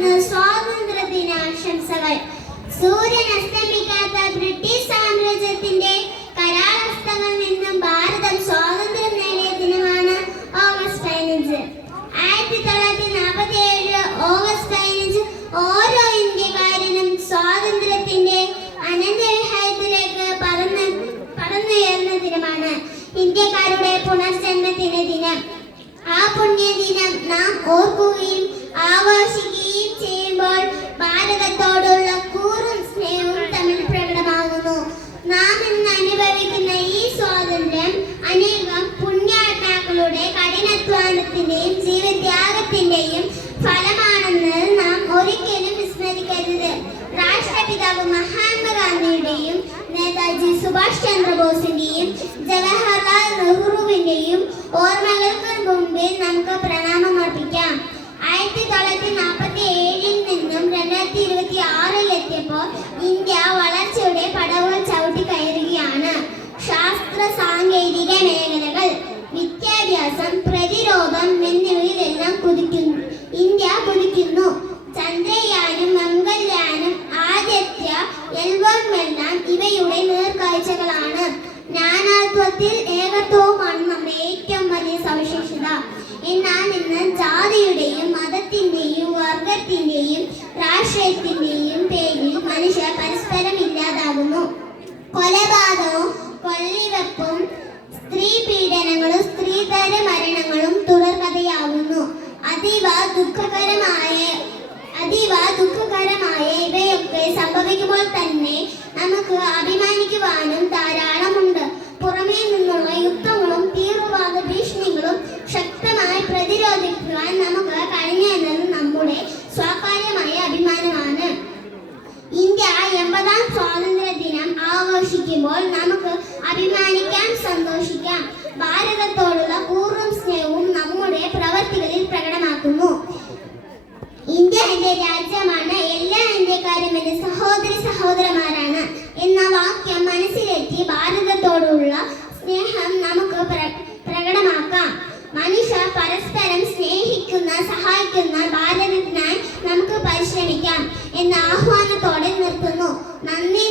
നേർന്ന് സ്വാതന്ത്ര്യ ദിനാശംസകൾ. സൂര്യൻ അസ്തമിക്കാത്ത ബ്രിട്ടീഷ് സാമ്രാജ്യത്തിന്റെ കരാളഹസ്തങ്ങളിൽ നിന്നും ഭാരതം സ്വാതന്ത്ര്യം നേടിയ ദിനമാണ് ഓഗസ്റ്റ് 15. 1947 ഓഗസ്റ്റ് 15 ഓരോ ഇന്ത്യക്കാരനും സ്വാതന്ത്ര്യത്തിന്റെ അനന്തവിഹായത്തിലേക്ക് പറന്നുയർന്ന ദിനമാണ്. ഇന്ത്യക്കാരുടെ പുനർജന്മത്തിന്റെ ദിനം. ആ പുണ്യദിനം നാം ഓർക്കുകയും ആഘോഷിക്കുകയും ചെയ്യുമ്പോൾ ഭാരതത്തോടുള്ള കൂറും സ്നേഹവും തമ്മിൽ പ്രകടമാകുന്നു. നാം ഇന്ന് അനുഭവിക്കുന്ന ഈ സ്വാതന്ത്ര്യം അനേകം പുണ്യാത്മാക്കളുടെ കഠിനാധ്വാനത്തിന്റെയും ജീവത്യാഗത്തിന്റെയും ഫലമാണെന്ന് നാം ഒരിക്കലും വിസ്മരിക്കരുത്. രാഷ്ട്രപിതാവ് മഹാത്മാഗാന്ധിയുടെയും നേതാജി സുഭാഷ് ചന്ദ്രബോസിന്റെയും ജവഹർലാൽ നെഹ്റുവിന്റെയും ഓർമ്മകൾക്ക് മുമ്പിൽ നമുക്ക് പ്രണാമം അർപ്പിക്കാം. 1947 നിന്നും 2026 എത്തിയപ്പോൾ ഇന്ത്യ വളർച്ചയുടെ പടവുകൾ ചവിട്ടി കയറുകയാണ്. ശാസ്ത്ര സാങ്കേതിക മേഖലകൾ, വിദ്യാഭ്യാസം, പ്രതിരോധം എന്നിവയിലെല്ലാം ഇന്ത്യ കുതിക്കുന്നു. ചന്ദ്രയാനും മംഗൾയാനും ആദിത്യ എല്ലാം ഇവയുടെ നേർക്കാഴ്ചകളാണ്. നാനാത്വത്തിൽ ഏകത്വവുമാണ് നമ്മുടെ ഏറ്റവും വലിയ സവിശേഷത. എന്നാൽ ഇന്ന് ജാതിയുടെയും മതത്തിന്റെയും വർഗത്തിന്റെയും രാഷ്ട്രീയത്തിന്റെയും പേരിൽ മനുഷ്യർ പരസ്പരം ഇല്ലാതാകുന്നു. കൊലപാതകവും കൊള്ളിവെപ്പും സ്ത്രീ പീഡനങ്ങളും സ്ത്രീധര മരണങ്ങളും തുടർക്കഥയാകുന്നു. അതീവ ദുഃഖകരമായ ഇവയൊക്കെ സംഭവിക്കുമ്പോൾ തന്നെ നമുക്ക് അഭിമാനിക്കുവാനും ധാരാളമുണ്ട്. പുറമേ നിന്നുള്ള യുദ്ധങ്ങളും തീവ്രവാദ ഭീഷണികളും ശക്തമായി പ്രതിരോധിക്കുവാൻ നമുക്ക് കഴിഞ്ഞത് നമ്മുടെ സ്വകാര്യമായ അഭിമാനമാണ്. ഇന്ത്യ 80ാം സ്വാതന്ത്ര്യ ദിനം ആഘോഷിക്കുമ്പോൾ നമുക്ക് അഭിമാനിക്കാം, സന്തോഷിക്കാം. ഭാരതത്തോടുള്ള കൂറും സ്നേഹവും നമ്മുടെ പ്രവർത്തികളിൽ പ്രകടമാക്കുന്നു. ഇന്ത്യ എന്റെ രാജ്യമാണ്, എല്ലാ ഇന്ത്യക്കാരും എന്റെ സഹോദരന്മാരാണ് എന്ന വാക്യം മനസ്സിലെത്തി ഭാരതത്തോടുള്ള സ്നേഹം നമുക്ക് പ്രകടമാക്കാം. മനുഷ്യർ പരസ്പരം സ്നേഹിക്കുന്ന, സഹായിക്കുന്ന ഭാരതത്തിനായി നമുക്ക് പരിശ്രമിക്കാം എന്ന ആഹ്വാനത്തോടെ നിർത്തുന്നു. നന്ദി.